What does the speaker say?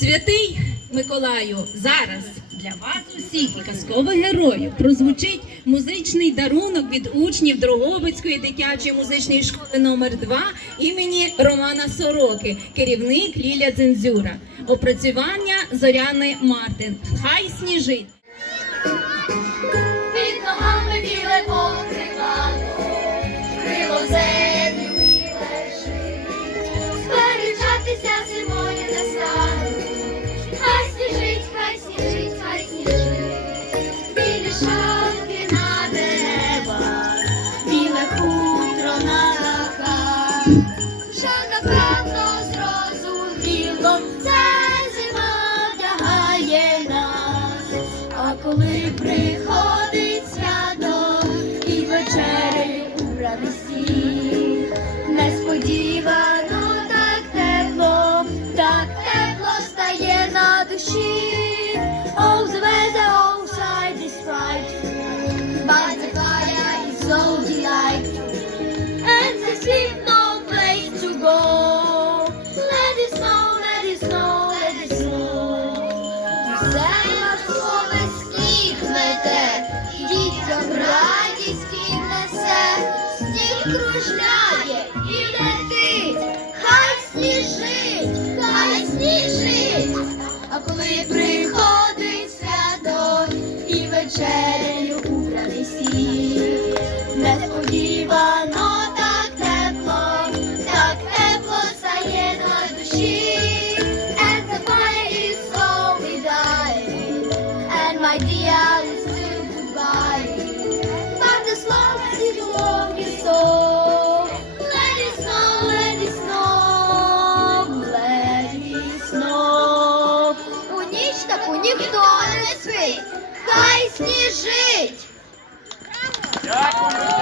Святий Миколаю, зараз для вас усіх і казкових героїв прозвучить музичний дарунок від учнів Дрогобицької дитячої музичної школи номер 2 імені Романа Сороки, керівник Ліля Дзензюра. Опрацювання Зоряни Мартин. Хай сніжить. Шапки на дерева, біле хутро на дахах. ще напевно зрозуміло, це зима вдягає нас. А коли приходить кружляє і летить, хай сніжить, хай сніжить. А коли приходить свято і вечерею не спить, хай сніжить. Дякую.